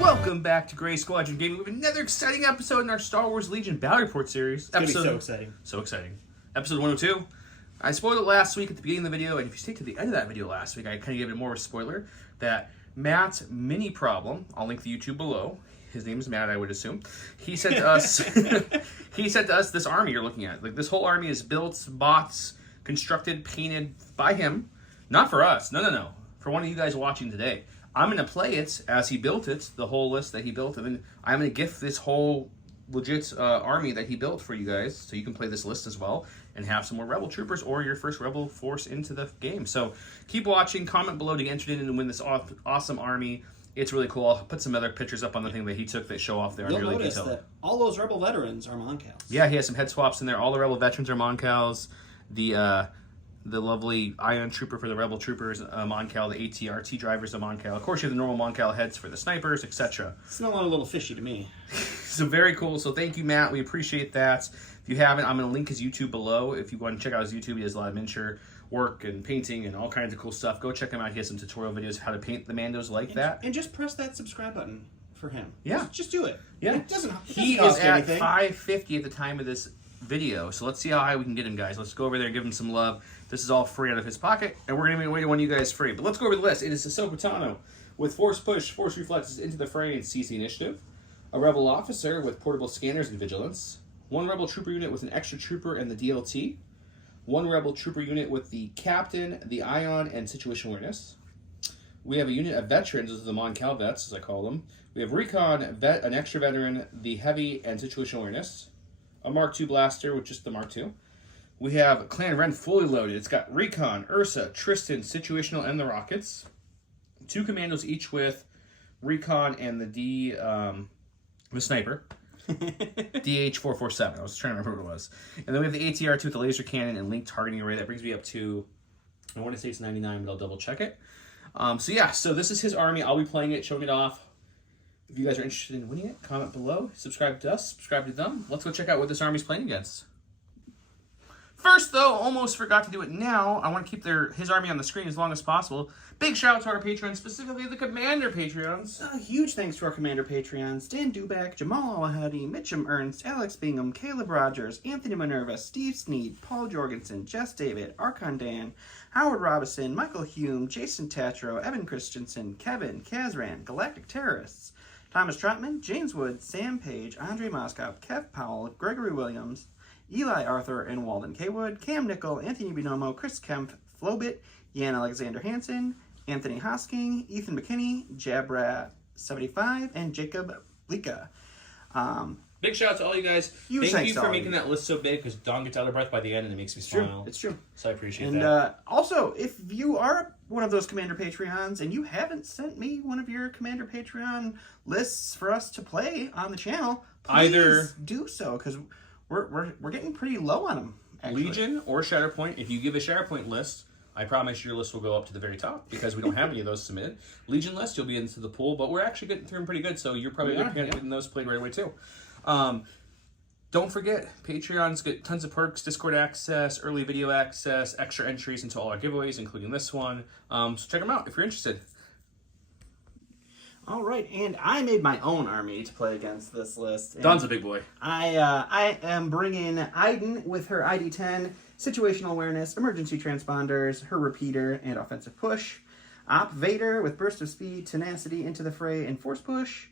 Welcome back to Gray Squadron Gaming with another exciting episode in our Star Wars Legion Battle Report series. It's gonna be so exciting. So exciting. Episode 102. I spoiled it last week at the beginning of the video, and if you stayed to the end of that video last week, I kind of gave it more of a spoiler, that Matt's mini problem, I'll link the YouTube below, his name is Matt, I would assume, he sent to us this army you're looking at. Like, this whole army is built, bots, constructed, painted by him, not for us, no, for one of you guys watching today. I'm going to play it as he built it, the whole list that he built, and then I'm going to gift this whole legit army that he built for you guys, so you can play this list as well and have some more Rebel Troopers or your first Rebel Force into the game. So keep watching, comment below to get entered in and win this awesome army. It's really cool. I'll put some other pictures up on the thing that he took that show off there. You'll notice that all those Rebel veterans are Mon-Cals. Yeah, he has some head swaps in there. All the Rebel veterans are Mon-Cals. The lovely Ion Trooper for the Rebel Troopers, Mon-Cal, the ATRT drivers, of Mon-Cal. Of course, you have the normal Mon-Cal heads for the snipers, etc. It's not a little fishy to me. So very cool. So thank you, Matt. We appreciate that. If you haven't, I'm going to link his YouTube below. If you want to check out his YouTube, he does a lot of miniature work and painting and all kinds of cool stuff. Go check him out. He has some tutorial videos how to paint the Mandos like that. And just press that subscribe button for him. Yeah. Just do it. Yeah. It doesn't He is at 550 at the time of this video. So let's see how high we can get him, guys. Let's go over there and give him some love. This is all free out of his pocket, and we're going to be away to one of you guys free. But let's go over the list. It is Ahsoka Tano with Force Push, Force Reflexes into the fray, and CC Initiative. A Rebel Officer with Portable Scanners and Vigilance. One Rebel Trooper Unit with an Extra Trooper and the DLT. One Rebel Trooper Unit with the Captain, the Ion, and Situational Awareness. We have a unit of Veterans. This is the Mon-Cal Vets, as I call them. We have Recon, an Extra Veteran, the Heavy, and Situational Awareness. A Mark II Blaster with just the Mark II. We have Clan Ren fully loaded. It's got Recon, Ursa, Tristan, Situational, and the Rockets. 2 Commandos each with Recon and the Sniper. DH-447. I was trying to remember what it was. And then we have the ATR-2 with the laser cannon and link targeting array. That brings me up to, I want to say it's 99, but I'll double check it. So this is his army. I'll be playing it, showing it off. If you guys are interested in winning it, comment below. Subscribe to us. Subscribe to them. Let's go check out what this army's playing against. First, though, almost forgot to do it now. I want to keep his army on the screen as long as possible. Big shout out to our Patreons, specifically the Commander Patreons. Huge thanks to our Commander Patreons: Dan Duback, Jamal Alahadi, Mitchum Ernst, Alex Bingham, Caleb Rogers, Anthony Minerva, Steve Sneed, Paul Jorgensen, Jess David, Archon Dan, Howard Robinson, Michael Hume, Jason Tatro, Evan Christensen, Kevin, Kazran, Galactic Terrorists, Thomas Trotman, James Wood, Sam Page, Andre Moskop, Kev Powell, Gregory Williams, Eli Arthur and Walden Kaywood, Cam Nickel, Anthony Binomo, Chris Kempf, Flobit, Jan Alexander Hansen, Anthony Hosking, Ethan McKinney, Jabra75, and Jacob Blika. Big shout out to all you guys. Thank you for making that list so big, because Dawn gets out of breath by the end and it makes me smile. It's true. So I appreciate that. And also, if you are one of those Commander Patreons and you haven't sent me one of your Commander Patreon lists for us to play on the channel, please do so, because we're getting pretty low on them, actually. Legion or Shatterpoint. If you give a Shatterpoint list, I promise your list will go up to the very top, because we don't have any of those submitted. Legion list, you'll be into the pool, but we're actually getting through them pretty good, so you're probably getting those played right away too. Don't forget, Patreons get tons of perks: Discord access, early video access, extra entries into all our giveaways, including this one. So check them out if you're interested. All right, and I made my own army to play against this list. Don's a big boy. I am bringing Aiden with her ID-10, Situational Awareness, Emergency Transponders, her Repeater, and Offensive Push. Op Vader with Burst of Speed, Tenacity, Into the Fray, and Force Push.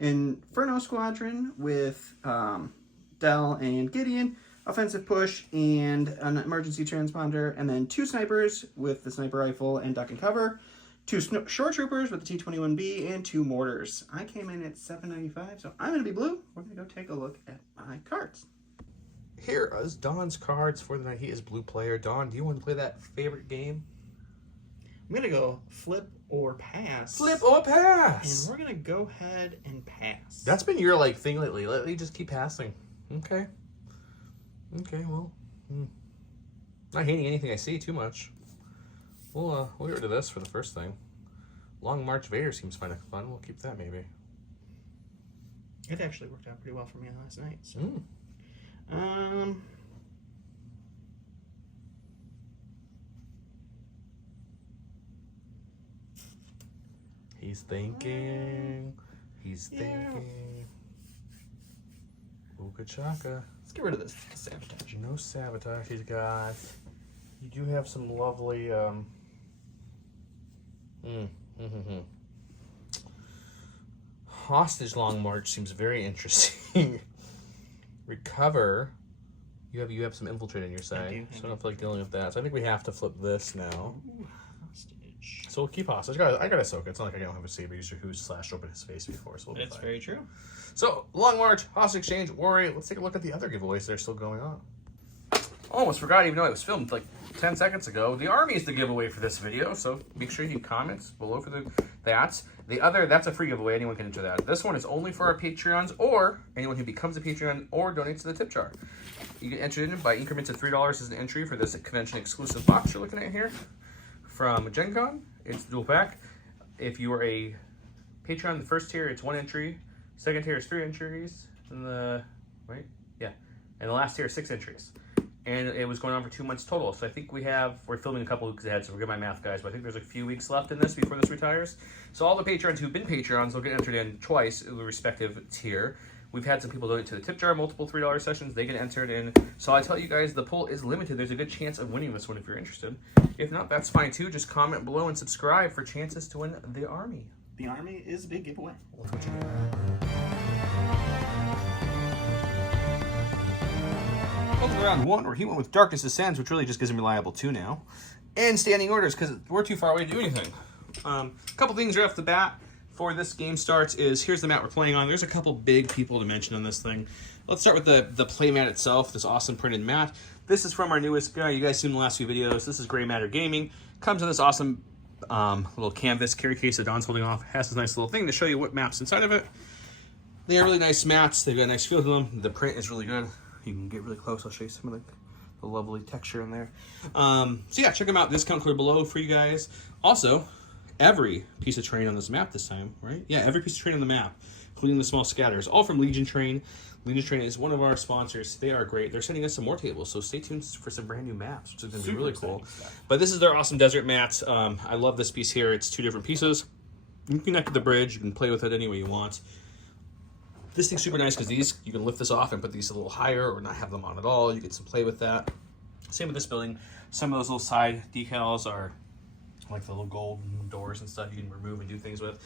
Inferno Squadron with Del and Gideon, Offensive Push, and an Emergency Transponder. And then 2 Snipers with the Sniper Rifle and Duck and Cover. 2 Shore Troopers with the T-21B, and 2 Mortars. I came in at 795, so I'm going to be blue. We're going to go take a look at my cards. Here is Don's cards for the night. He is blue player. Don, do you want to play that favorite game? I'm going to go flip or pass. Flip or pass! And we're going to go ahead and pass. That's been your thing lately. Lately, just keep passing. Okay. Okay, well. Not hating anything I see too much. We'll get rid of this for the first thing. Long March Vader seems kind of fun. We'll keep that maybe. It actually worked out pretty well for me last night. So. He's thinking. He's thinking. Ooga chaka. Let's get rid of this sabotage. No sabotage. He's got. You do have some lovely. Hostage Long March seems very interesting. Recover. You have some infiltrate on your side, so I don't feel like dealing with that. So I think we have to flip this now. Ooh, hostage. So we'll keep hostage. I got Ahsoka. It's not like I don't have a saber user who's slashed open his face before. So That's very true. So Long March, hostage exchange, warrior. Let's take a look at the other giveaways that are still going on. Almost forgot, even though it was filmed like 10 seconds ago. The Army is the giveaway for this video, so make sure you comment below for that. The other, that's a free giveaway. Anyone can enter that. This one is only for our Patreons or anyone who becomes a Patreon or donates to the tip jar. You can enter it in by increments of $3 as an entry for this convention exclusive box you're looking at here from Gen Con. It's dual pack. If you are a Patreon, the first tier, it's 1 entry. Second tier is 3 entries. And the last tier is 6 entries. And it was going on for 2 months total. So I think we're filming a couple weeks ahead, so forgive my math, guys, but I think there's a few weeks left in this before this retires. So all the Patrons who've been Patrons will get entered in twice in the respective tier. We've had some people donate to the tip jar, multiple $3 sessions. They get entered in. So I tell you guys, the poll is limited. There's a good chance of winning this one if you're interested. If not, that's fine too. Just comment below and subscribe for chances to win the Army. The Army is a big giveaway. Let's continue. Welcome to round 1, where he went with Darkness Ascends, which really just gives him reliable 2 now. And standing orders, because we're too far away to do anything. A couple things right off the bat for this game starts is, here's the mat we're playing on. There's a couple big people to mention on this thing. Let's start with the play mat itself, this awesome printed mat. This is from our newest guy. You guys seen in the last few videos. This is Gray Matter Gaming. Comes in this awesome little canvas carry case that Don's holding off. Has this nice little thing to show you what map's inside of it. They are really nice mats. They've got a nice feel to them. The print is really good. You can get really close. I'll show you some of the lovely texture in there. So yeah, check them out. Discount code below for you guys. Also, every piece of terrain on this map this time, right? Yeah, every piece of terrain on the map, including the small scatters, all from Legion Train. Legion Train is one of our sponsors. They are great. They're sending us some more tables, so stay tuned for some brand new maps, which is going to be really cool. But this is their awesome desert mats. I love this piece here. It's 2 different pieces. You can connect to the bridge. You can play with it any way you want. This thing's super nice because these, you can lift this off and put these a little higher or not have them on at all. You get some play with that. Same with this building. Some of those little side decals are like the little gold doors and stuff you can remove and do things with.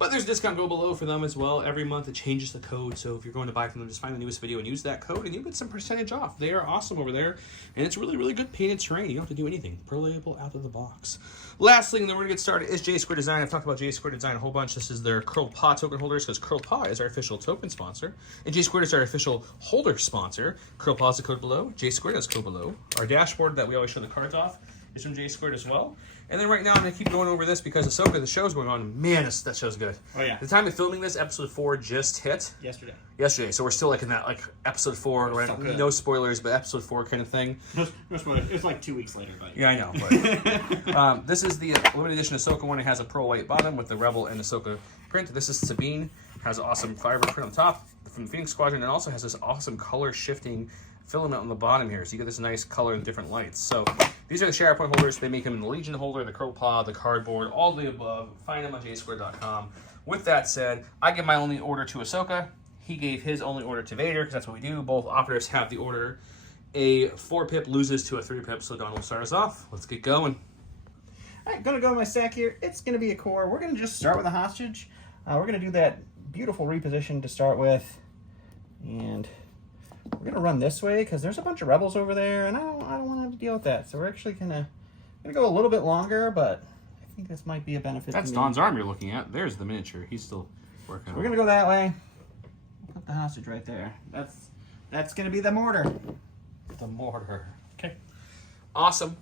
But there's a discount go below for them as well. Every month it changes the code, so if you're going to buy from them, just find the newest video and use that code and you get some percentage off. They are awesome over there, and it's really, really good painted terrain. You don't have to do anything. Playable out of the box. Last thing that we're going to get started is J Square Design. I've talked about J Square Design a whole bunch. This is their Curled Paw token holders, because Curled Paw is our official token sponsor, and J Squared is our official holder sponsor. Curled Paw is the code below. J Squared is code below. Our dashboard that we always show the cards off is from J Squared as well. And then right now I'm going to keep going over this because Ahsoka, the show's going on. Man, that show's good. Oh, yeah. The time of filming this, episode 4 just hit. Yesterday. So we're still like in that episode 4, right? So no spoilers, but episode 4 kind of thing. No spoilers. It's like 2 weeks later, but yeah, I know. But this is the limited edition Ahsoka one. It has a pearl white bottom with the Rebel and Ahsoka print. This is Sabine. Has an awesome fiber print on top from the Phoenix Squadron, and also has this awesome color shifting filament on the bottom here, so you get this nice color and different lights. So these are the Share Point holders. They make them in the Legion holder, the Curled Paw, the cardboard, all the above. Find them on jsquared.com. With that said, I give my only order to Ahsoka. He gave his only order to Vader, because that's what we do. Both operatives have the order. A 4-pip loses to a 3-pip, so Don will start us off. Let's get going. All right, gonna go in my stack here. It's gonna be a core. We're gonna just start with a hostage. We're gonna do that beautiful reposition to start with, and we're gonna run this way because there's a bunch of rebels over there, and I don't want to have to deal with that. So we're actually gonna go a little bit longer, but I think this might be a benefit. That's to me. Don's arm you're looking at. There's the miniature. He's still working. We're gonna go that way. Put the hostage right there. That's gonna be the mortar. The mortar. Okay. Awesome.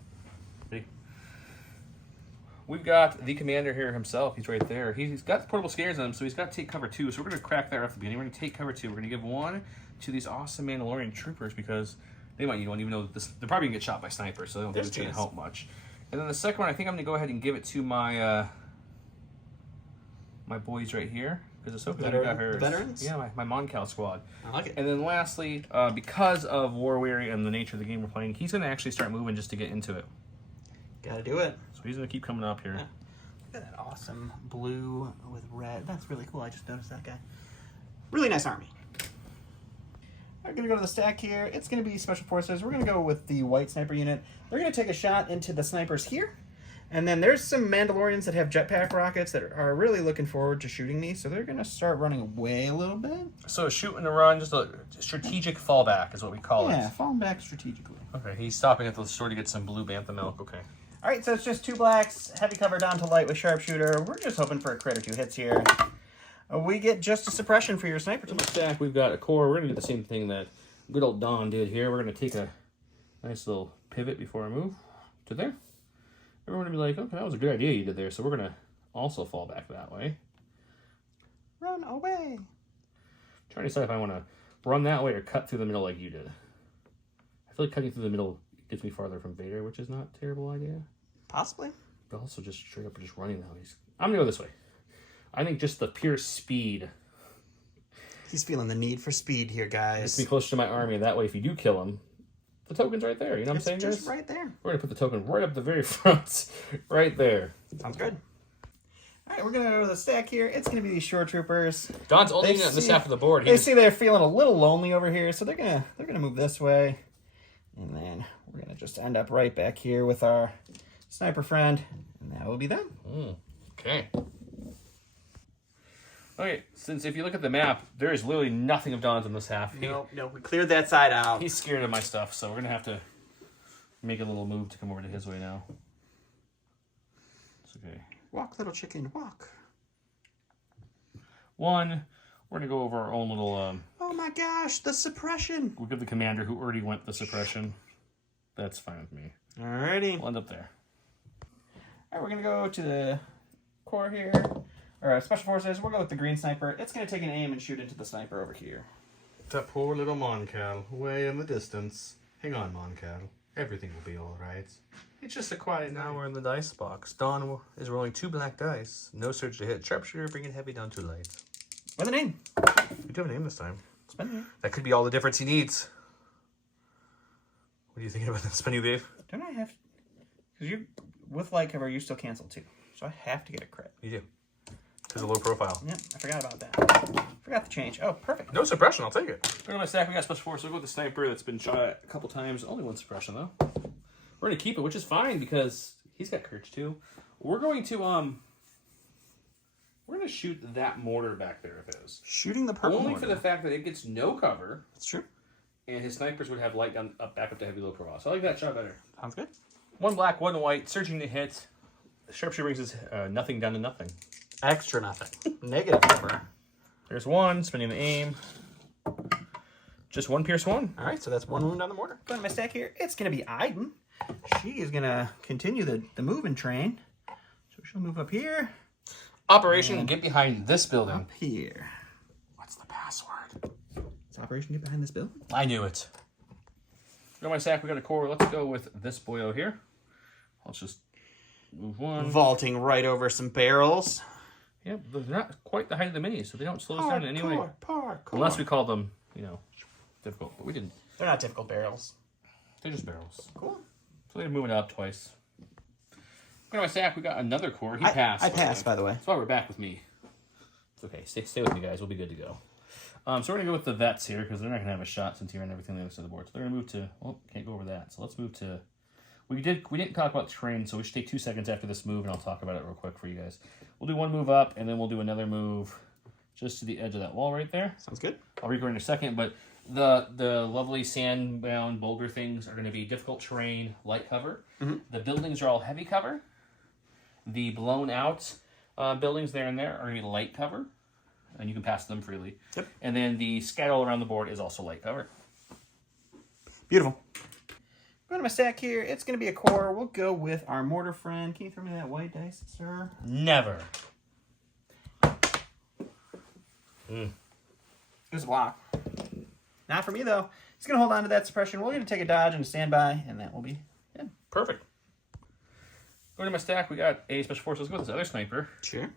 We've got the commander here himself. He's right there. He's got the portable scares on him, so he's got to take cover 2. So we're going to crack that right at the beginning. We're going to take cover 2. We're going to give 1 to these awesome Mandalorian troopers because they might need one, even though they're probably going to get shot by snipers, so they don't think it's going to help much. And then the second one, I think I'm going to go ahead and give it to my my boys right here. Because Ahsoka's already got hers. Veterans? Yeah, my Moncal squad. I like it. And then lastly, because of War Weary and the nature of the game we're playing, he's going to actually start moving just to get into it. Gotta do it. So he's going to keep coming up here. Yeah. Look at that awesome blue with red. That's really cool. I just noticed that guy. Really nice army. I'm going to go to the stack here. It's going to be Special Forces. We're going to go with the white sniper unit. They're going to take a shot into the snipers here. And then there's some Mandalorians that have jetpack rockets that are really looking forward to shooting me. So they're going to start running away a little bit. So shoot and a run, just a strategic fallback is what we call it. Yeah, falling back strategically. Okay, he's stopping at the store to get some blue bantha milk. Okay. All right, so it's just 2 blacks, heavy cover down to light with sharpshooter. We're just hoping for a crit or 2 hits here. We get just a suppression for your sniper team. Stack, we've got a core. We're going to do the same thing that good old Don did here. We're going to take a nice little pivot before I move to there. Everyone will be like, okay, that was a good idea you did there. So we're going to also fall back that way. Run away. Trying to decide if I want to run that way or cut through the middle like you did. I feel like cutting through the middle gets me farther from Vader, which is not a terrible idea. Possibly. But also just straight up just running now. I'm going to go this way. I think just the pure speed. He's feeling the need for speed here, guys. Gets me closer to my army. That way, if you do kill him, the token's right there. You know what I'm saying, guys? Just right there. We're going to put the token right up the very front. Right there. Sounds good. All right, we're going to go to the stack here. It's going to be these shore troopers. Don's only on this half of the board. They see they're feeling a little lonely over here, so they're gonna move this way. And then we're going to just end up right back here with our sniper friend. And that will be them. Okay. Okay, since if you look at the map, there is literally nothing of Don's in this half. No, we cleared that side out. He's scared of my stuff, so we're going to have to make a little move to come over to his way now. It's okay. Walk, little chicken, walk. One, we're going to go over our own little... oh my gosh, the suppression. We'll give the commander who already went the suppression. That's fine with me. Alrighty. We'll end up there. Alright, we're going to go to the core here. Or Special Forces, we'll go with the green sniper. It's going to take an aim and shoot into the sniper over here. That poor little Moncal, way in the distance. Hang on, Moncal. Everything will be alright. It's just a quiet night. Now we're in the dice box. Don is rolling 2 black dice. No surge to hit. Sharpshooter, bringing heavy down to light. With a name. We do have a name this time. Spend here. That could be all the difference he needs. What are you thinking about that spinny wave? Don't I have... Because you, with light cover, you still cancel too. So I have to get a crit. You do. Because of low profile. Yep, I forgot about that. Forgot the change. Oh, perfect. No suppression, I'll take it. We're in my stack, we got Special Force. We'll go with the sniper that's been shot at a couple times. Only 1 suppression, though. We're going to keep it, which is fine, because he's got courage, too. We're going to, we're going to shoot that mortar back there of his. Shooting the purple Only mortar. for the fact that it gets no cover. That's true. And his snipers would have light down, back up to heavy low profile. So I like that shot better. Sounds good. 1 black, 1 white, surging to hit. Sharpshooter brings his nothing down to nothing. Extra nothing. Negative number. There's 1, spinning the aim. Just 1 pierce 1. All right, so that's 1 wound on the mortar. Going to my stack here, it's going to be Iden. She is going to continue the moving train. So she'll move up here. Operation, get behind this building. Up here. What's the password? It's Operation Get Behind This Building. I knew it. Got my sack, we got a core. Let's go with this boyo here. Let's just move 1. Vaulting right over some barrels. Yeah, they're not quite the height of the minis, so they don't slow us down in any way. Parkour. Unless we call them, you know, difficult. But we didn't. They're not difficult barrels. They're just barrels. Cool. So they're moving up twice. Got my sack, we got another core. He passed. I passed, by the way. That's why we're back with me. It's okay. Stay with me, guys. We'll be good to go. So we're going to go with the vets here, because they're not going to have a shot since he ran everything on the other side of the board. So they're going to move to... Oh, can't go over that. So let's move to... We didn't talk about terrain, so we should take 2 seconds after this move, and I'll talk about it real quick for you guys. We'll do 1 move up, and then we'll do another move just to the edge of that wall right there. Sounds good. I'll record in a second, but the lovely sand-bound boulder things are going to be difficult terrain, light cover. Mm-hmm. The buildings are all heavy cover. The blown-out buildings there and there are going to be light cover, and you can pass them freely. Yep. And then the scatter all around the board is also light cover. Beautiful. Going to my stack here, it's going to be a core. We'll go with our mortar friend. Can you throw me that white dice, sir? Never. It was a block. Not for me, though. He's going to hold on to that suppression. We're going to take a dodge and a standby, and that will be it. Perfect. Going to my stack, we got a Special Force. Let's go with this other sniper. Sure.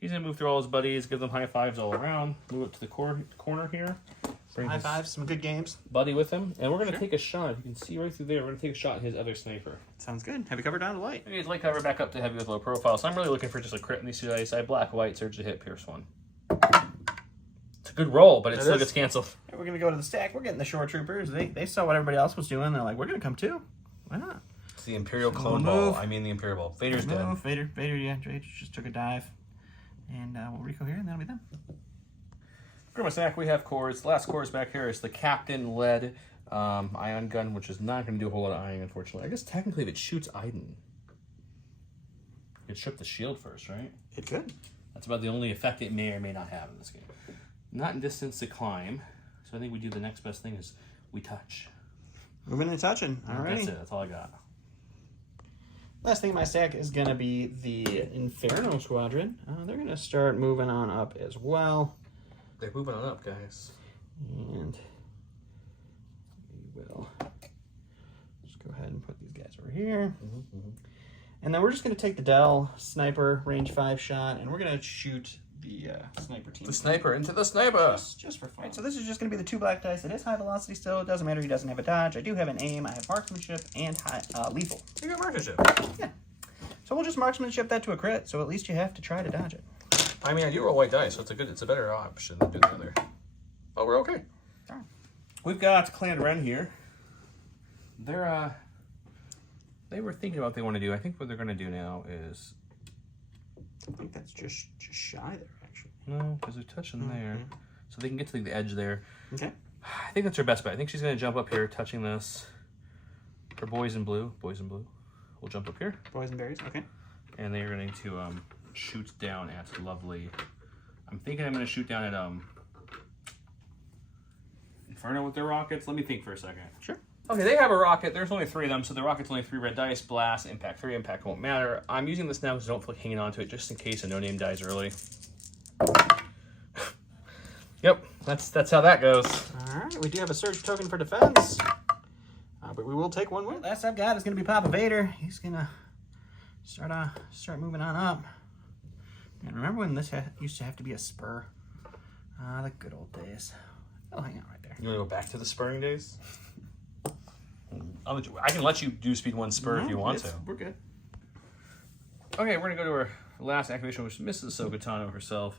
He's going to move through all his buddies, give them high fives all around. Move up to the corner here. Bring High his fives, some good games. buddy with him, and we're gonna take a shot. You can see right through there. We're gonna take a shot at his other sniper. Sounds good. Heavy cover down to light. Maybe his light cover back up to heavy with low profile. So I'm really looking for just a crit in these two dice. I have black, white, surge to hit, pierce 1. It's a good roll, but it still gets canceled. And we're gonna go to the stack. We're getting the shore troopers. They saw what everybody else was doing. They're like, we're gonna come too. Why not? It's the Imperial So clone we'll ball. move. I mean the Imperial ball. Vader's dead. Vader, yeah. Vader just took a dive. And we'll Rico here, and that'll be them. For my snack, we have cores. The last cores back here is the captain-led ion gun, which is not going to do a whole lot of ironing, unfortunately. I guess technically if it shoots Iden, it strip the shield first, right? It could. That's about the only effect it may or may not have in this game. Not in distance to climb, so I think we do the next best thing is we touch. Moving and touching. Alrighty. That's it. That's all I got. Last thing in my stack is going to be the Inferno Squadron. They're going to start moving on up as well. They're moving on up, guys. And we will just go ahead and put these guys over here. And then we're just going to take the Dell sniper range 5 shot, and we're going to shoot the sniper team. The sniper into the sniper. Just for fun. Right, so this is just going to be the 2 black dice. It is high velocity still. It doesn't matter. He doesn't have a dodge. I do have an aim. I have marksmanship and lethal. You got marksmanship. Yeah. So we'll just marksmanship that to a crit. So at least you have to try to dodge it. I mean, I do roll white dice, so it's a better option than doing the other. Oh, we're okay. All right. We've got Clan Ren here. They were thinking about what they want to do. I think what they're going to do now is... I think that's just shy there, actually. No, because they're touching there. So they can get to the edge there. Okay. I think that's her best bet. I think she's going to jump up here, touching this. For boys in blue. Boys in blue. We'll jump up here. Boys and berries, okay. And they're going to shoot down at lovely... I'm thinking I'm going to shoot down at Inferno with their rockets. Let me think for a second. Sure. Okay, they have a rocket. There's only 3 of them, so the rocket's only 3 red dice. Blast, impact 3. Impact won't matter. I'm using this now because I don't feel like hanging on to it just in case a no-name dies early. Yep, that's how that goes. All right, we do have a surge token for defense. But we will take one more. Last I've got is going to be Papa Vader. He's going to start moving on up. And remember when this used to have to be a spur? The good old days. I'll hang out right there. You want to go back to the spurring days? I can let you do speed 1 spur if you want to. We're good. Okay, we're going to go to our last activation, which is Mrs. Ahsoka Tano herself.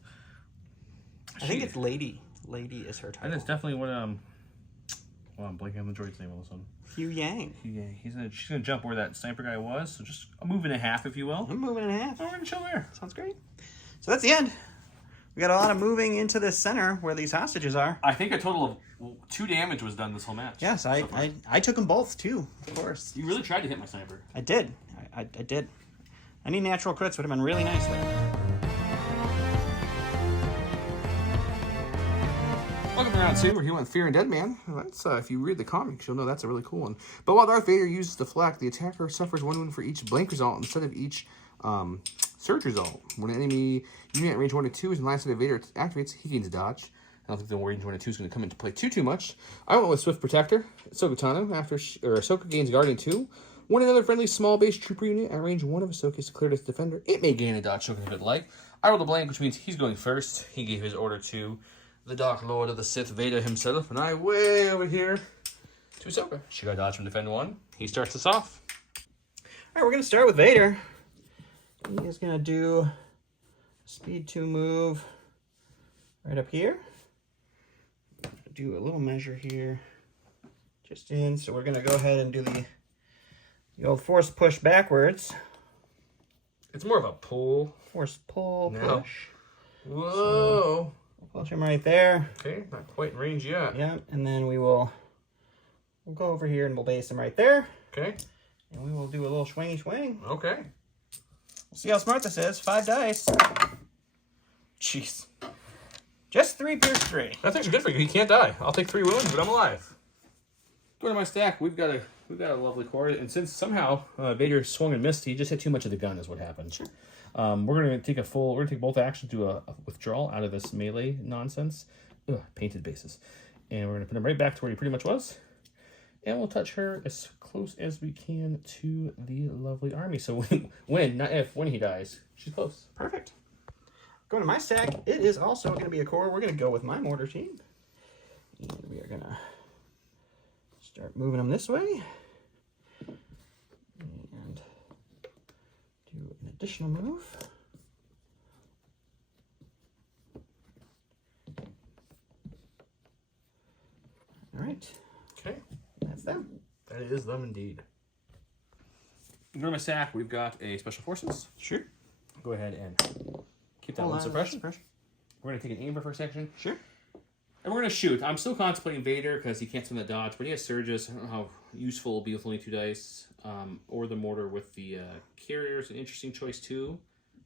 I think it's Lady. Lady is her title. And it's definitely what, well, I'm blanking on the droid's name all of a sudden. Hugh Yang. She's gonna jump where that sniper guy was, so just a move and a half, if you will. I'm moving in half. Oh, we're gonna chill there. Sounds great. So that's the end. We got a lot of moving into the center where these hostages are. I think a total of 2 damage was done this whole match. Yes, I took them both too, of course. You really tried to hit my sniper. I did. I did. Any natural crits would have been really nice there. Welcome to round 2. We're here with Fear and Dead Man. That's if you read the comics, you'll know that's a really cool one. But while Darth Vader uses deflect, the attacker suffers 1 wound for each blank result instead of each surge result. When an enemy unit at range 1 to 2 is in line of Vader activates, he gains dodge. I don't think the range 1 to 2 is going to come into play too much. I went with Swift Protector, Ahsoka Tano. After Ahsoka gains Guardian 2, when another friendly small base trooper unit at range 1 of Ahsoka is declared as defender, it may gain a dodge token if it like. I rolled a blank, which means he's going first. He gave his order to the Dark Lord of the Sith, Vader himself, and I way over here to Ahsoka. She got dodge from defend 1. He starts us off. All right, we're going to start with Vader. He is going to do a speed 2 move right up here. Do a little measure here, just in. So we're going to go ahead and do the old force push backwards. It's more of a pull. Force pull, No. push. Whoa. So push him right there. Okay, not quite in range yet. Yep, and then we'll go over here and we'll base him right there. Okay. And we will do a little swingy swing. Okay. We'll see how smart this is. 5 dice. Jeez. Just 3 pierce 3. That's actually good for you. He can't die. I'll take 3 wounds, but I'm alive. Going to my stack, we've got a lovely core, and since somehow Vader swung and missed, he just hit too much of the gun, is what happened. Sure. We're gonna take both actions, do a withdrawal out of this melee nonsense. Ugh, painted bases, and we're gonna put him right back to where he pretty much was, and we'll touch her as close as we can to the lovely army. So when, not if, when he dies, she's close. Perfect. Going to my stack, it is also going to be a core. We're going to go with my mortar team. And we are gonna start moving them this way. And do an additional move. All right. Okay. That's them. That is them indeed. Go to my stack. We've got a Special Forces. Sure. Go ahead and keep that Hold one on, suppression. suppression. We're going to take an aim for first action. Sure. And we're going to shoot. I'm still contemplating Vader because he can't spend the dodge, but he has Surges. I don't know how useful it'll be with only 2 dice. Or the mortar with the carrier is an interesting choice too.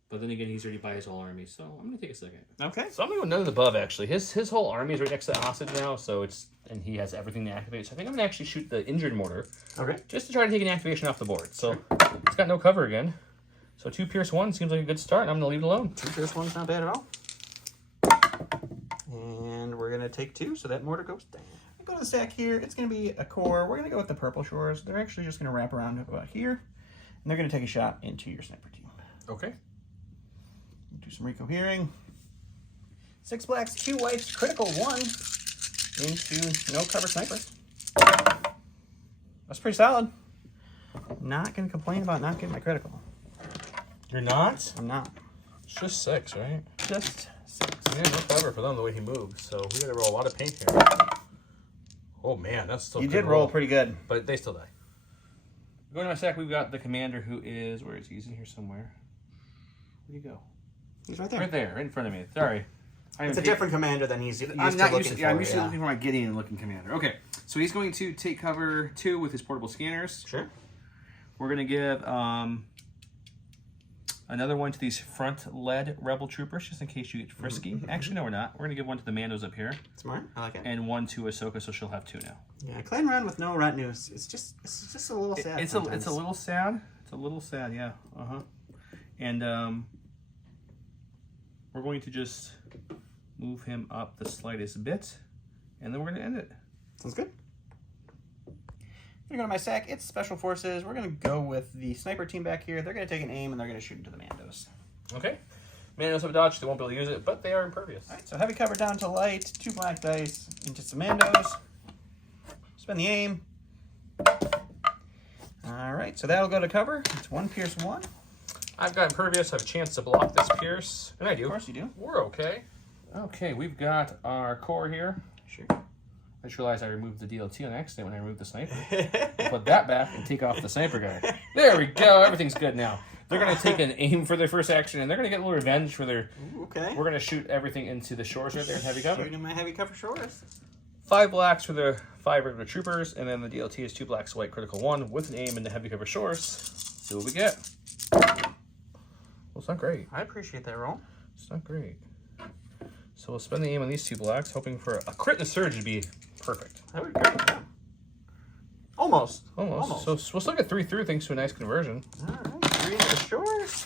But then again, he's already by his whole army, so I'm going to take a second. Okay. So I'm going to go none of the above, actually. His whole army is right next to the hostage now, so and he has everything to activate. So I think I'm going to actually shoot the injured mortar. Okay. Just to try to take an activation off the board. So it's got no cover again. So 2 Pierce 1 seems like a good start, and I'm going to leave it alone. 2 Pierce 1's not bad at all. And we're going to take 2, so that mortar goes down. Go to the stack here. It's going to be a core. We're going to go with the purple shores. They're actually just going to wrap around about here, and they're going to take a shot into your sniper team. Okay. Do some recohering. 6 blacks, 2 whites, critical 1 into no cover sniper. That's pretty solid. Not going to complain about not getting my critical. You're not? I'm not. It's just 6, right? Just 6. Yeah, no cover for them the way he moves, so we gotta roll a lot of paint here. Oh man, that's still You a did good roll pretty good. but they still die. Going to my stack, we've got the commander who is... Where is he? He's in here somewhere. Where'd he go? He's right there. Right there, right in front of me. Sorry. It's a different commander than he's used to I'm looking used to, for. yeah, I'm used to looking for my Gideon-looking commander. Okay, so he's going to take cover 2 with his portable scanners. Sure. We're going to give another one to these front-led rebel troopers, just in case you get frisky. Actually, no, we're not. We're going to give one to the Mandos up here. Smart. I like it. And one to Ahsoka, so she'll have 2 now. Yeah, clan run with no retinue. It's just a little sad. It's a little sad. It's a little sad, yeah. And we're going to just move him up the slightest bit, and then we're going to end it. Sounds good. I'm gonna go to my stack. It's Special Forces. We're gonna go with the sniper team back here. They're gonna take an aim and they're gonna shoot into the Mandos. Okay. Mandos have a dodge. They won't be able to use it, but they are impervious. All right, so heavy cover down to light. 2 black dice into some Mandos. Spend the aim. All right, so that'll go to cover. It's 1 Pierce 1. I've got impervious. I have a chance to block this Pierce, and I do. Of course you do. We're okay. Okay, we've got our core here. Sure. I just realized I removed the DLT on accident when I removed the sniper. Put that back and take off the sniper guy. There we go. Everything's good now. They're going to take an aim for their first action, and they're going to get a little revenge for their... Ooh, okay. We're going to shoot everything into the shores right there in heavy cover. Shooting my heavy cover shores. 5 blacks for the 5 regular troopers, and then the DLT is 2 blacks, white, critical 1 with an aim into heavy cover shores. See what we get. Well, it's not great. I appreciate that roll. It's not great. So we'll spend the aim on these 2 blacks, hoping for a crit and a surge to be perfect. That would be great. Yeah. Almost. Almost. So we'll still get 3 through thanks to a nice conversion. All right. 3 into the shores.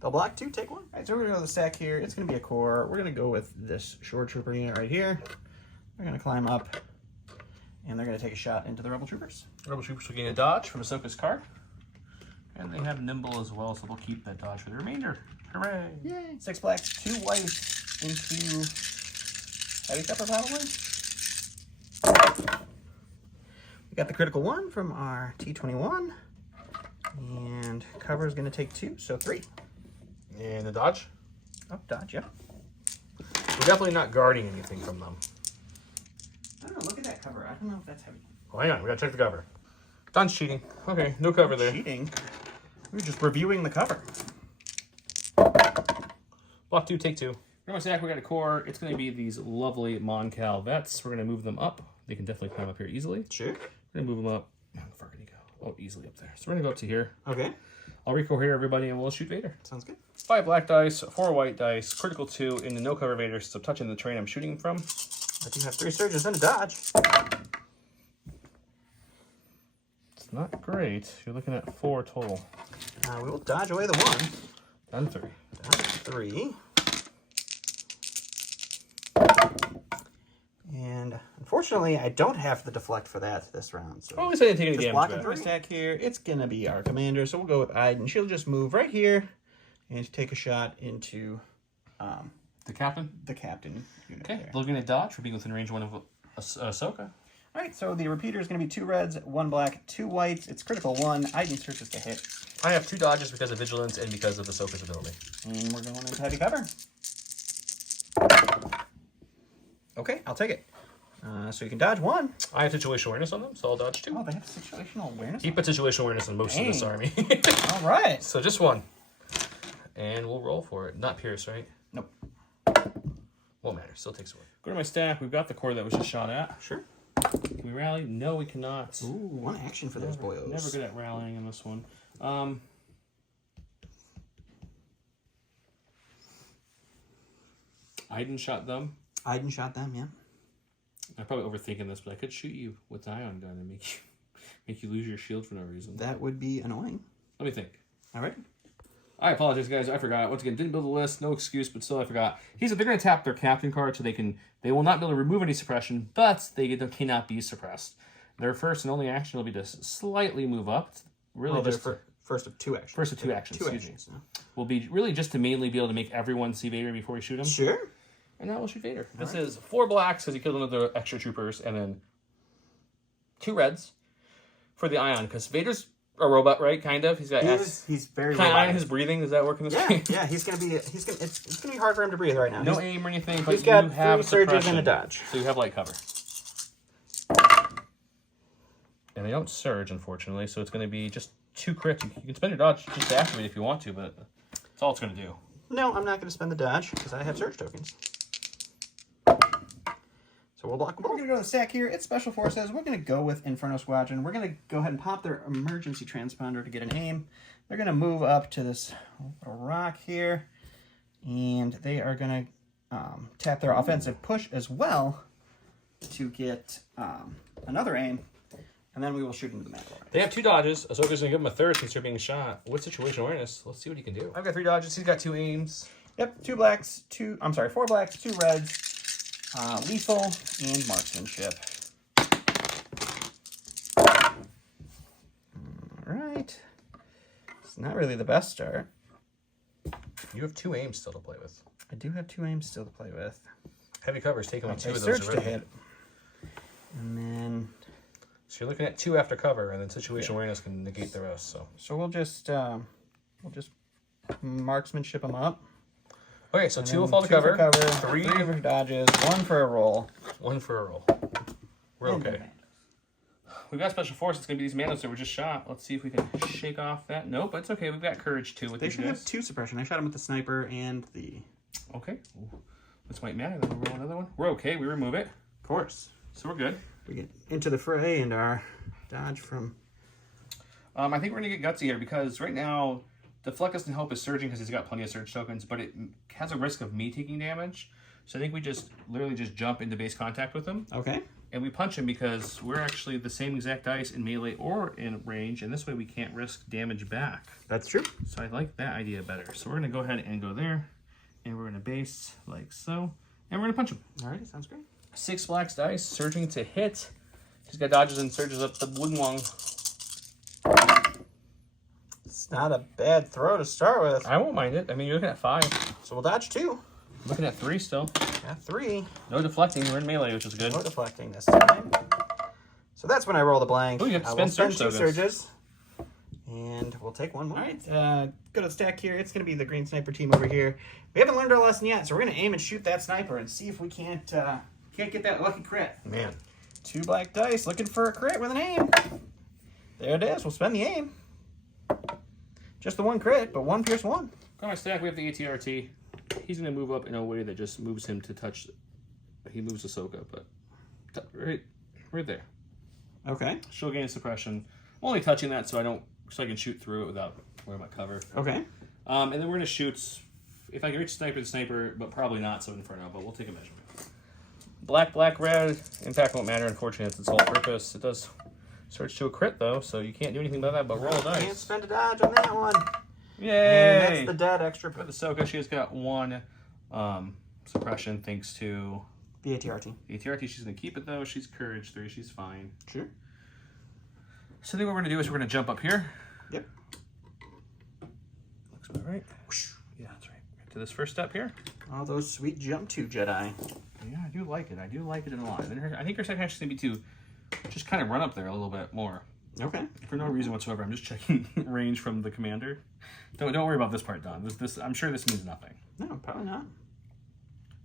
They'll block 2, take 1. All right, so we're going to go to the stack here. It's going to be a core. We're going to go with this shore trooper unit right here. They're going to climb up, and they're going to take a shot into the rebel troopers. Rebel troopers will gain a dodge from Ahsoka's card. And they have nimble as well, so they'll keep that dodge for the remainder. Hooray! Yay! 6 blacks, 2 whites into heavy cover probably. We got the critical 1 from our T21. And cover is going to take 2, so 3. And the dodge? Oh, dodge, yeah. We're definitely not guarding anything from them. I don't know, look at that cover. I don't know if that's heavy. Oh, hang on, we gotta check the cover. Don's cheating. Okay, no cover there. Cheating? We're just reviewing the cover. Block 2, take 2. Pretty much stack, we got a core. It's going to be these lovely Mon Cal vets. We're going to move them up. They can definitely climb up here easily. Sure. We're going to move them up. How far can he go? Oh, easily up there. So we're going to go up to here. Okay. I'll recohere everybody and we'll shoot Vader. Sounds good. 5 black dice, 4 white dice, critical 2 into no cover Vader, so touching the train I'm shooting from. I do have 3 surges and a dodge. It's not great. You're looking at 4 total. We will dodge away the 1. Down to 3. Down to 3. And unfortunately, I don't have the deflect for that this round. So Well, at least I didn't take any just damage blocking back. 3 stack here. It's going to be our commander, so we'll go with Iden. She'll just move right here and take a shot into The captain? The captain unit. Okay, there. looking at dodge for being within range one of Ahsoka. All right, so the repeater is going to be 2 reds, 1 black, 2 whites. It's critical 1. Item searches to hit. I have 2 dodges because of vigilance and because of the Ahsoka's ability. And we're going into heavy cover. Okay, I'll take it. So you can dodge 1. I have situational awareness on them, so I'll dodge 2. Oh, they have situational awareness. He put situational awareness on most of this army. All right. So just 1. And we'll roll for it. Not Pierce, right? Nope. Won't matter. Still takes 1. Go to my stack. We've got the core that was just shot at. Sure. Can we rally? No, we cannot. Ooh, 1 action for those boyos. Never good at rallying in this one. Iden shot them. Iden shot them, yeah. I'm probably overthinking this, but I could shoot you with the ion gun and make you lose your shield for no reason. That would be annoying. Let me think. All right. I apologize, guys. I forgot. Once again, didn't build a list. No excuse, but still I forgot. They're going to tap their captain card, so they will not be able to remove any suppression, but they cannot be suppressed. Their first and only action will be to slightly move up. Really, just first of 2 actions. First of 2 actions. 2 excuse actions. me. Will be really just to mainly be able to make everyone see Vader before we shoot him. Sure. And now we'll shoot Vader. This is 4 blacks because he killed one of the extra troopers, and then 2 reds for the ion because Vader's a robot, right? Kind of. He's got He's very kind of robotic. ion his breathing. Does that work in this game? Yeah, it's gonna be hard for him to breathe right now. No aim or anything, but he's got you have 3 surges suppression, and a dodge. so you have light cover. And they don't surge, unfortunately, so it's going to be just 2 crits. You can spend your dodge just to activate if you want to, but that's all it's going to do. No, I'm not going to spend the dodge because I have surge tokens. So we'll block them both. We're going to go to the stack here. It's Special Forces. We're going to go with Inferno Squadron. We're going to go ahead and pop their emergency transponder to get an aim. They're going to move up to this rock here, and they are going to tap their offensive push as well to get another aim, and then we will shoot into the Mandalorian. They have 2 dodges. Ahsoka's going to give him a 3rd since they're being shot. With situational awareness, let's see what he can do. I've got 3 dodges. He's got 2 aims. Yep, 4 blacks, 2 reds. Lethal and marksmanship. All right. It's not really the best start. You have 2 aims still to play with. I do have 2 aims still to play with. Heavy cover's taking only 2 of those Surge to already. hit. And then... So you're looking at 2 after cover, and then situational awareness can negate the rest. So we'll just marksmanship them up. Okay, so And 2 will then fall to 2 for cover. 3 for dodges, 1 for a roll. 1 for a roll. We're And okay. We've got Special Force. It's going to be these Mandos that were just shot. Let's see if we can shake off that. Nope, it's okay. We've got Courage, too, with They these should guys. have 2 suppression. I shot him with the sniper and the... Okay. Ooh. This might matter. Then we'll roll another one. We're okay. We remove it. Of course. So we're good. We get into the fray and our dodge from... I think we're going to get gutsy here because right now Deflect doesn't help his surging because he's got plenty of surge tokens, but it has a risk of me taking damage. So I think we literally just jump into base contact with him. Okay. And we punch him because we're actually the same exact dice in melee or in range, and this way we can't risk damage back. That's true. So I like that idea better. So we're going to go ahead and go there, and we're going to base like so, and we're going to punch him. All right, sounds great. 6 blacks dice, surging to hit. He's got dodges and surges up the Wing Wong. It's not a bad throw to start with. I won't mind it. I mean, you're looking at 5. So we'll dodge 2. Looking at 3 still. Got 3. No deflecting. We're in melee, which is good. No deflecting this time. So that's when I roll the blank. Oh, you have to I will spend spend surge 2 tokens. surges. And we'll take 1 more. All right, go to the stack here. It's going to be the green sniper team over here. We haven't learned our lesson yet, so we're going to aim and shoot that sniper and see if we can't get that lucky crit. Man. 2 black dice, looking for a crit with an aim. There it is. We'll spend the aim. Just the 1 crit, but 1 pierce 1. Got my stack. We have the ATRT. He's going to move up in a way that just moves him to touch. He moves Ahsoka, but right there. Okay. She'll gain suppression. I'm only touching that so I can shoot through it without wearing my cover. Okay. And then we're going to shoot. If I can reach the sniper, but probably not, so Inferno, but we'll take a measurement. Black, red. Impact won't matter, unfortunately. It's its whole purpose. It does search to a crit, though, so you can't do anything about that but roll a dice. Can't spend a dodge on that one. Yay! And that's the dead extra. With Ahsoka, she has got 1 suppression thanks to The ATRT. the ATRT. She's going to keep it, though. She's Courage 3. She's fine. Sure. So I think what we're going to do is we're going to jump up here. Yep. Looks about right. Yeah, that's right. To this first step here. All those sweet jump 2 Jedi. Yeah, I do like it. I do like it a lot. And I think her second action is going to be to just kind of run up there a little bit more. Okay. For no reason whatsoever. I'm just checking range from the commander. Don't worry about this part, Don. This I'm sure this means nothing. No, probably not.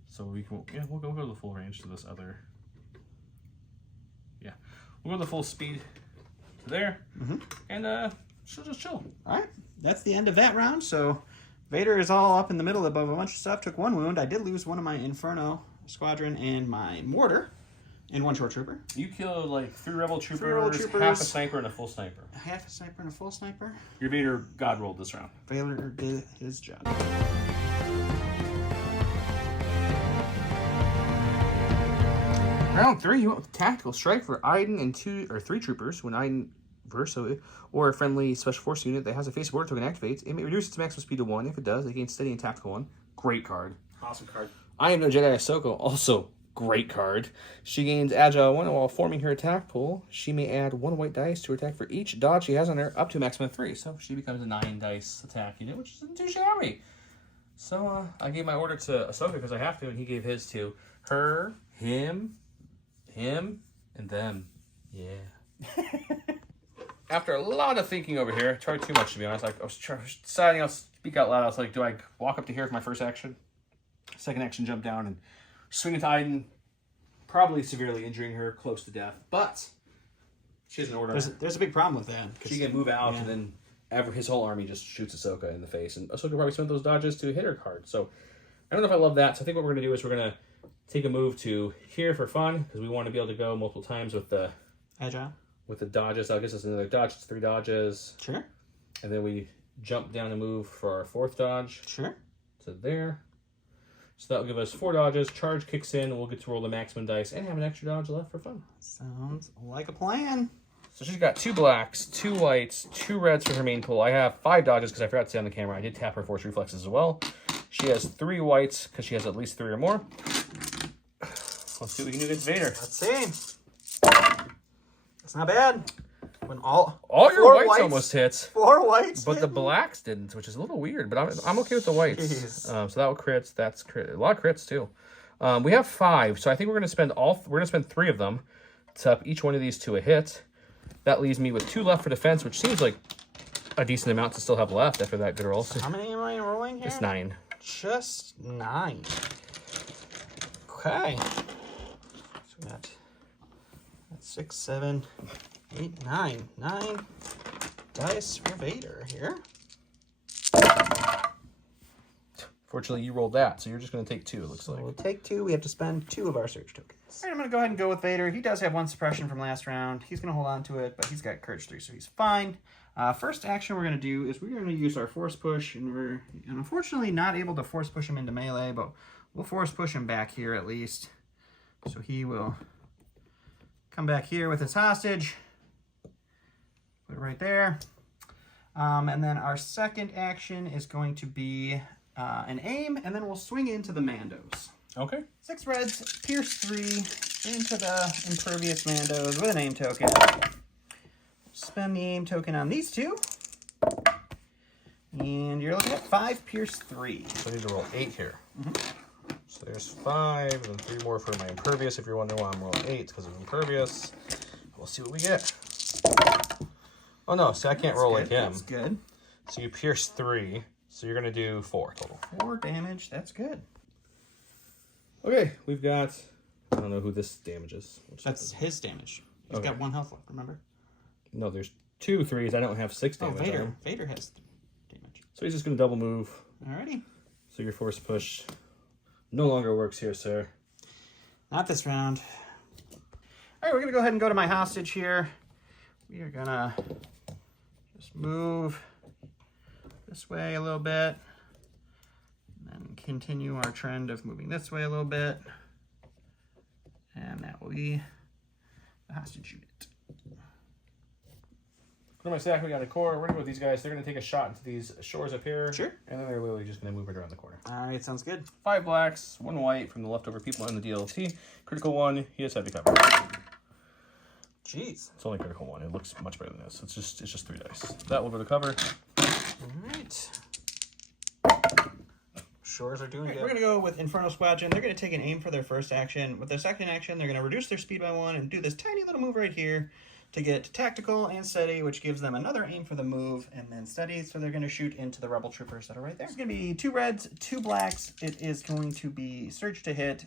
So we'll go to the full range to this other. Yeah, we'll go to the full speed to there, and she'll just chill. All right, that's the end of that round. So Vader is all up in the middle above a bunch of stuff. Took 1 wound. I did lose one of my Inferno squadron and my mortar, and 1 short trooper. You killed like 3 rebel troopers, half a sniper, and a full sniper. Half a sniper and a full sniper. Your Vader God rolled this round. Vader did his job. Round 3, you went with tactical strike for Iden and 2 or 3 troopers. When Iden verso or a friendly special force unit that has a face border token activates, it may reduce its maximum speed to 1. If it does, it gains steady and tactical 1. Great card. Awesome card. I am no Jedi Ahsoka, also great card. She gains agile 1 while forming her attack pool. She may add 1 white dice to her attack for each dodge she has on her, up to a maximum of 3. So she becomes a 9 dice attack unit, which isn't too shabby. So I gave my order to Ahsoka because I have to, and he gave his to her, him, and them. Yeah. After a lot of thinking over here, tried too much to be honest. Like I was deciding I'll speak out loud. I was like, do I walk up to here for my first action? Second action, jump down and swing at Iden, probably severely injuring her close to death. But she has an order. There's a big problem with that. She can move out, and then his whole army just shoots Ahsoka in the face, and Ahsoka probably spent those dodges to hit her card. So I don't know if I love that. So I think what we're gonna do is we're gonna take a move to here for fun because we want to be able to go multiple times with the agile. With the dodges. That gives us another dodge. It's 3 dodges. Sure. And then we jump down and move for our 4th dodge. Sure. To there. So that will give us 4 dodges. Charge kicks in, and we'll get to roll the maximum dice and have an extra dodge left for fun. Sounds like a plan. So she's got 2 blacks, 2 whites, 2 reds for her main pool. I have 5 dodges because I forgot to say on the camera. I did tap her force reflexes as well. She has 3 whites because she has at least 3 or more. Let's see what we can do against Vader. Let's see. That's not bad. When all your whites almost hits. 4 whites. But the blacks didn't, which is a little weird. But I'm okay with the whites. So that will crits. That's a lot of crits too. We have 5, so I think we're gonna spend 3 of them to up each one of these to a hit. That leaves me with 2 left for defense, which seems like a decent amount to still have left after that good roll. So how many am I rolling here? Just 9. Just 9. Okay. So we got 6, 7, 8, 9. 9 dice for Vader here. Fortunately, you rolled that, so you're just going to take 2, it looks like. We'll take 2. We have to spend 2 of our surge tokens. All right, I'm going to go ahead and go with Vader. He does have 1 suppression from last round. He's going to hold on to it, but he's got Courage 3, so he's fine. First action we're going to do is we're going to use our Force Push, and we're unfortunately not able to Force Push him into melee, but we'll Force Push him back here at least. So he will come back here with his hostage. Put it right there. And then our second action is going to be an aim, and then we'll swing into the Mandos. Okay. 6 reds, pierce 3 into the impervious Mandos with an aim token. Spend the aim token on these 2. And you're looking at 5 pierce 3. So I need to roll 8 here. So there's 5, and 3 more for my impervious. If you're wondering why I'm rolling 8, because of impervious. We'll see what we get. Oh no, see I can't roll like him. That's good. So you pierce 3, so you're going to do 4 total. 4 damage, that's good. Okay, we've got, I don't know who this damages. That's his damage. He's got 1 health left, remember? No, there's 2 3s. I don't have 6 damage on him. Vader has damage. So he's just going to double move. Alrighty. So your force push no longer works here, sir. Not this round. Alright, we're going to go ahead and go to my hostage here. We are going to just move this way a little bit. And then continue our trend of moving this way a little bit. And that will be the hostage unit. For my stack, we got a core. We're going to go with these guys. They're going to take a shot into these shores up here. Sure. And then they're literally just going to move it around the corner. Alright, sounds good. 5 blacks, 1 white from the leftover people in the DLT. Critical 1. He has heavy cover. Jeez. It's only critical 1. It looks much better than this. It's just 3 dice. That will go to cover. Alright. Shores are doing Right, good. we're going to go with Inferno Squadron. They're going to take an aim for their first action. With their second action, they're going to reduce their speed by 1 and do this tiny little move right here to get tactical and steady, which gives them another aim for the move, and then steady, so they're going to shoot into the rebel troopers that are right there. It's going to be 2 reds, 2 blacks. It is going to be surge to hit,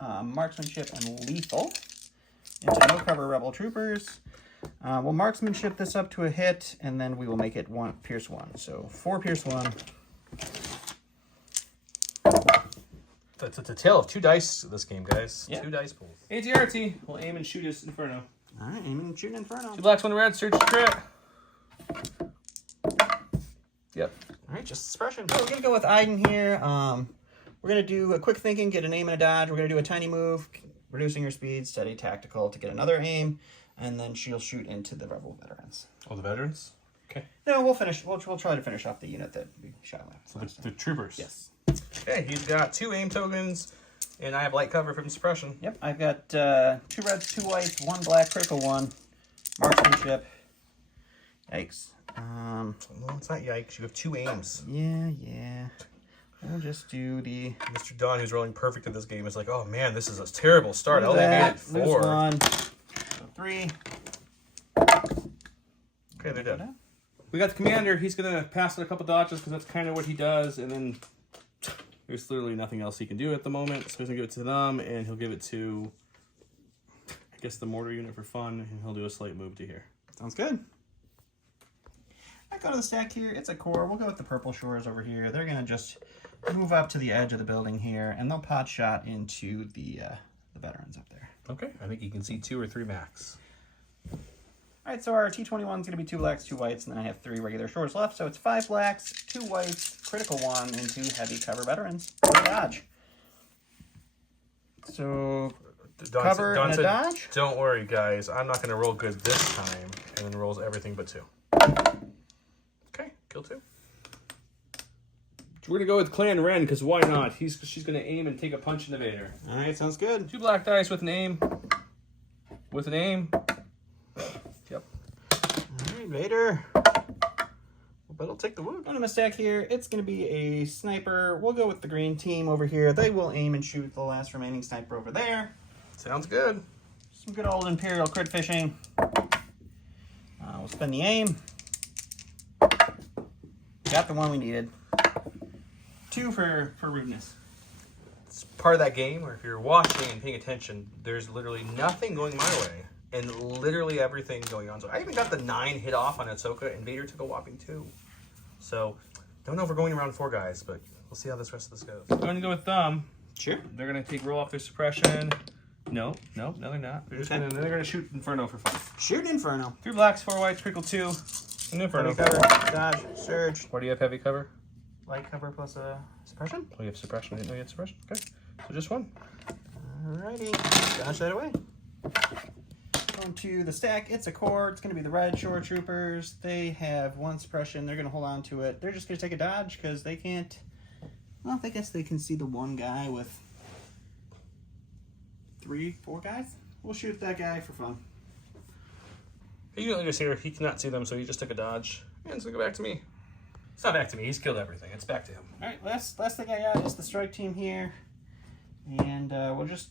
marksmanship, and lethal into no cover rebel troopers. We'll marksmanship this up to a hit, and then we will make it pierce 1. So 4 pierce 1. It's a tale of 2 dice this game, guys. Yeah. 2 dice pulls. ATRT will aim and shoot his Inferno. All right, aiming and shooting Inferno. 2 blacks, 1 red, search crit. Yep. All right, just suppression. So we're going to go with Iden here. We're going to do a quick thinking, get an aim and a dodge. We're going to do a tiny move, reducing your speed, steady, tactical to get another aim, and then she'll shoot into the rebel veterans. Oh, the veterans? Okay. No, we'll finish. We'll try to finish off the unit that we shot with. So the troopers. Yes. Okay, he's got 2 aim tokens, and I have light cover from suppression. Yep, I've got 2 reds, 2 whites, 1 black, critical 1, marksmanship. Yikes. No, it's not yikes. You have 2 aims. Yeah. We'll just do the... Mr. Don, who's rolling perfect in this game, is like, oh man, this is a terrible start. I Lose only made that, it lose 4. 1. So 3. Okay, they're dead. We got the commander. He's going to pass it a couple dodges because that's kind of what he does, and then there's literally nothing else he can do at the moment. So he's going to give it to them, and he'll give it to, I guess, the mortar unit for fun, and he'll do a slight move to here. Sounds good. I go to the stack here. It's a core. We'll go with the purple shores over here. They're going to just move up to the edge of the building here, and they'll pot shot into the veterans up there. Okay, I think you can see 2 or 3 max. All right, so our T21 is going to be 2 blacks, 2 whites, and then I have 3 regular shores left. So it's 5 blacks, 2 whites, critical 1, and 2 heavy cover veterans. Dodge. So cover and a dodge. Don't worry, guys. I'm not going to roll good this time, and then rolls everything but 2. Okay, kill 2. We're going to go with Clan Ren, because why not? She's going to aim and take a punch in the Vader. All right, sounds good. 2 black dice with an aim. With an aim. Yep. All right, Vader. But I'll take the wound. On a stack here, it's going to be a sniper. We'll go with the green team over here. They will aim and shoot the last remaining sniper over there. Sounds good. Some good old Imperial crit fishing. We'll spend the aim. Got the one we needed. 2 for rudeness. It's part of that game where if you're watching and paying attention, there's literally nothing going my way. And literally everything going on. So I even got the 9 hit off on Ahsoka, and Vader took a whopping 2. So, don't know if we're going around 4 guys, but we'll see how this rest of this goes. I'm going to go with them. Sure. They're going to take roll off their suppression. No, they're not. They're just Okay. gonna shoot Inferno for fun. Shoot Inferno. 3 blacks, 4 whites, critical 2. An Inferno. Heavy cover, dodge, surge. What do you have heavy cover? Light cover plus a suppression. Oh, you have suppression. I didn't know you had suppression. Okay. So just 1. Alrighty. Dodge that away. Going to the stack. It's a core. It's going to be the red shore troopers. They have 1 suppression. They're going to hold on to it. They're just going to take a dodge because they can't... Well, I guess they can see the 1 guy with 3, 4 guys. We'll shoot that guy for fun. You can just hear he cannot see them, so he just took a dodge. And it's going to go back to me. It's not back to me. He's killed everything. It's back to him. Alright, last thing I got is the strike team here. And we'll just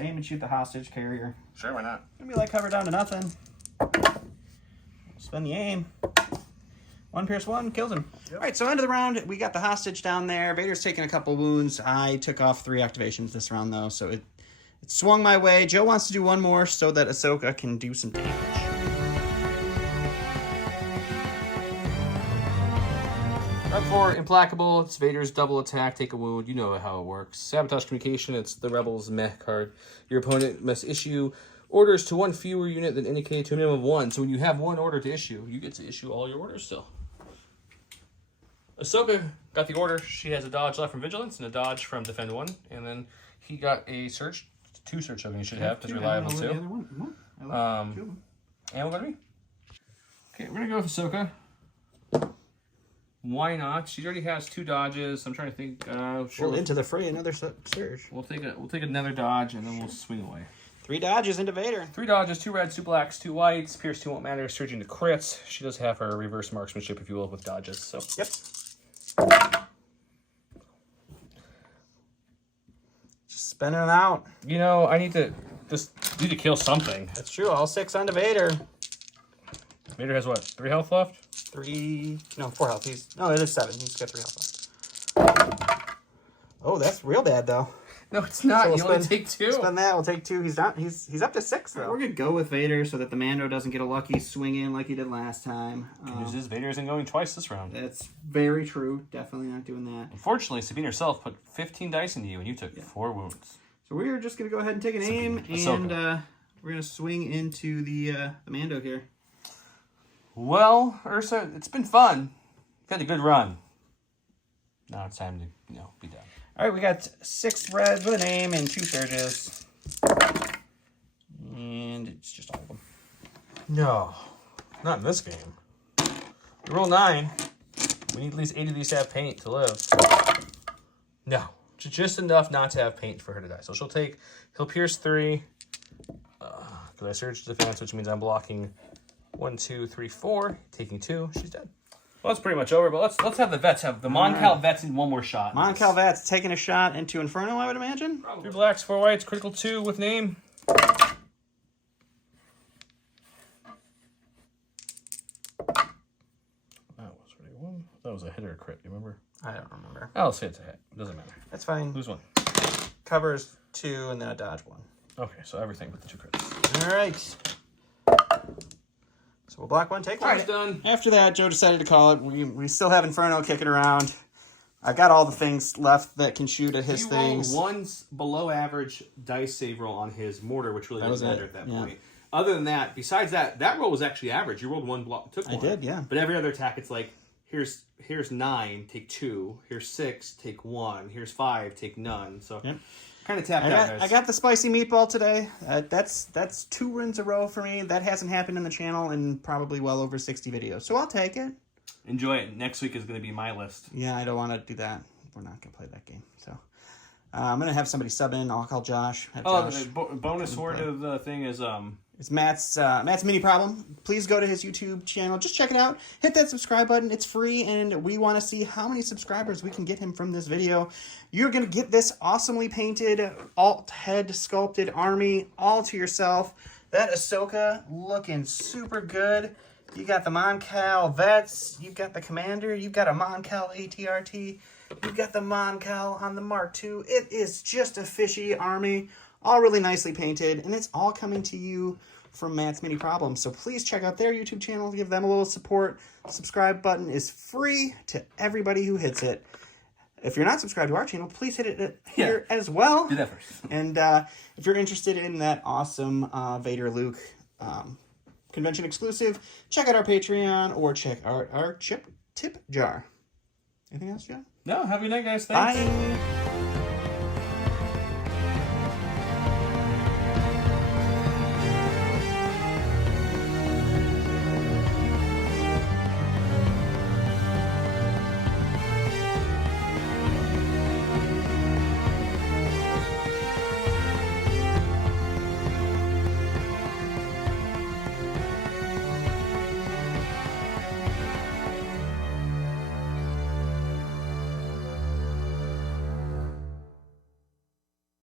aim and shoot the hostage carrier. Sure, why not? Gonna be like cover down to nothing. Spend the aim. 1 pierce 1 kills him. Yep. All right, so end of the round, we got the hostage down there. Vader's taking a couple wounds. I took off 3 activations this round though, so it swung my way. Joe wants to do 1 more so that Ahsoka can do some damage. Round 4, Implacable. It's Vader's double attack, take a wound. You know how it works. Sabotage Communication. It's the Rebels meh card. Your opponent must issue orders to 1 fewer unit than indicated to a minimum of 1. So when you have 1 order to issue, you get to issue all your orders still. Ahsoka got the order. She has a dodge left from Vigilance and a dodge from Defend 1. And then he got a search. 2 search tokens you should have because reliable too. And we're going to be. Okay, we're going to go with Ahsoka. Why not? She already has 2 dodges. I'm trying to think. Well, into the fray, another surge. We'll take another dodge and then we'll swing away. 3 dodges into Vader. 3 dodges, 2 reds, 2 blacks, 2 whites. Pierce 2 won't matter. Surging to crits. She does have her reverse marksmanship, if you will, with dodges. So Yep. Spending it out. You know, I need to kill something. That's true. All 6 onto Vader. Vader has what? 3 health left? 4 health. It is 7. He's got 3 health left. Oh, that's real bad though. No, it's not. So you only take 2. Spend that. We'll take 2. He's not. He's up to 6 though. We're gonna go with Vader so that the Mando doesn't get a lucky swing in like he did last time. Vader isn't going twice this round. That's very true. Definitely not doing that. Unfortunately, Sabine herself put 15 dice into you, and you took 4 wounds. So we're just gonna go ahead and take an aim, and we're gonna swing into the Mando here. Well, Ursa, it's been fun. You've had a good run. Now it's time to be done. All right, we got 6 reds with an aim and 2 surges, and it's just all of them. No, not in this game. You roll 9. We need at least 8 of these to have paint to live. No, just enough not to have paint for her to die. So he'll pierce 3. Because I surge defense, which means I'm blocking 1, 2, 3, 4, taking 2. She's dead. Well, that's pretty much over, but let's have the vets have the Mon-Cal vets in one more shot. Mon-Cal vets taking a shot into Inferno, I would imagine. Probably. 3 blacks, 4 whites, critical 2 with name. That was a hit or a crit, you remember? I don't remember. I'll say it's a hit. It doesn't matter. That's fine. Lose 1. Covers 2 and then a dodge 1. Okay, so everything with the 2 crits. All right. So we'll block 1, take 1. All right, done. After that, Joe decided to call it. We still have Inferno kicking around. I got all the things left that can shoot at his things. He rolled 1 below average dice save roll on his mortar, which really doesn't matter at that point. Other than that, besides that roll was actually average. You rolled 1 block, took 1. I did, yeah. But every other attack, it's like, here's 9, take 2. Here's 6, take 1. Here's 5, take none. So kind of tapped out, guys. I got the spicy meatball today. That's 2 wins a row for me. That hasn't happened in the channel in probably well over 60 videos. So I'll take it. Enjoy it. Next week is going to be my list. Yeah, I don't want to do that. We're not going to play that game. So I'm going to have somebody sub in. I'll call Josh. The bonus word of the thing is... It's Matt's mini problem. Please go to his YouTube channel. Just check it out. Hit that subscribe button. It's free, and we want to see how many subscribers we can get him from this video. You're going to get this awesomely painted, alt head sculpted army all to yourself. That Ahsoka looking super good. You got the Mon-Cal vets. You've got the commander. You've got a Mon-Cal ATRT. You've got the Mon-Cal on the Mark II. It is just a fishy army. All really nicely painted, and it's all coming to you from Matt's Mini Problems. So please check out their YouTube channel, give them a little support. Subscribe button is free to everybody who hits it. If you're not subscribed to our channel, please hit it here as well. Do that first. And if you're interested in that awesome Vader Luke convention exclusive, check out our Patreon or check out our tip jar. Anything else, John? No, have a good night, guys. Thanks. Bye.